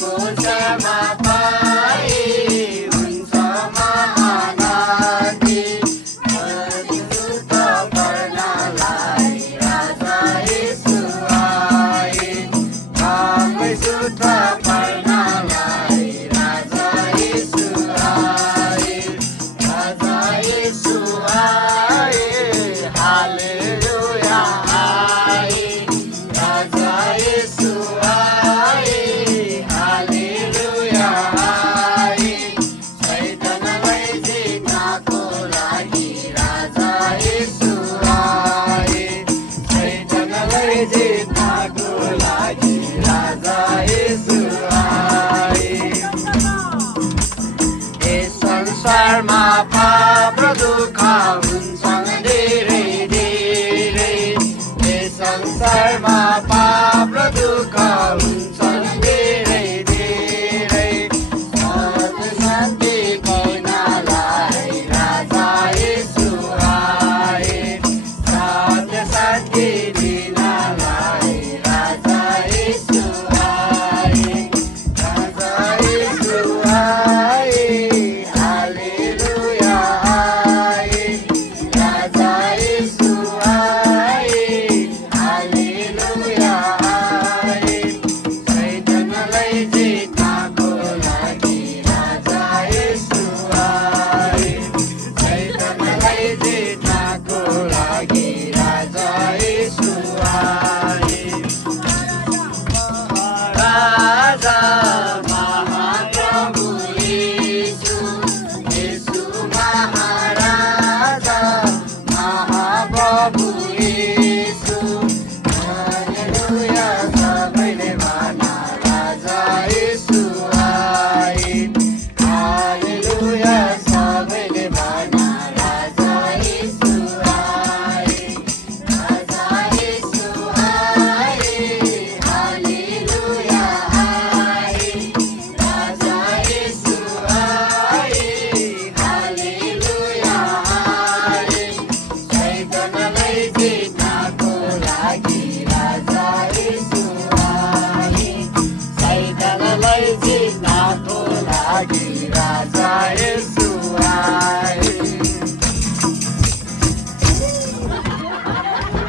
शर्मा पाए हुन्छ महानदी परिशुद्ध पर्नलाई राजा येशू आए परिशुद्ध पर्नलाई राजा येशू आए हालेलुया आए राजा येशू आए हालेलुया आए शैतानलाई जित्नको लागि राजा येशू आए शैतानलाई जित्नको लागि राजा येशू आए यस संसारमा पाप र दुःख हुन्छन् धेरै धेरै यस संसारमा पाप र दुःख हुन्छन् धेरै धेरै सत्य शान्ति पाउनलाई राजा येशू आए सत्य शान्ति दिनलाई राजा येशू आए राजा येशू आए हालेलुया आए राजा येशू आए हालेलुया आए शैतानलाई जित्नको लागि राजा येशू आए शैतानलाई जित्नको लागि राजा येशू आए राजा महाप्रभु येशू येशू महाराजा महाप्रभु येशू हालेलुया सबैले भन राजा येशू आए हालेलुया सबैले भन राजा येशू आए राजा येशू आए हालेलुया आए राजा येशू आए हालेलुया आए शैतानलाई जित्नको लागि राजा येशू आए शैतानलाई जित्नको लागि राजा येशू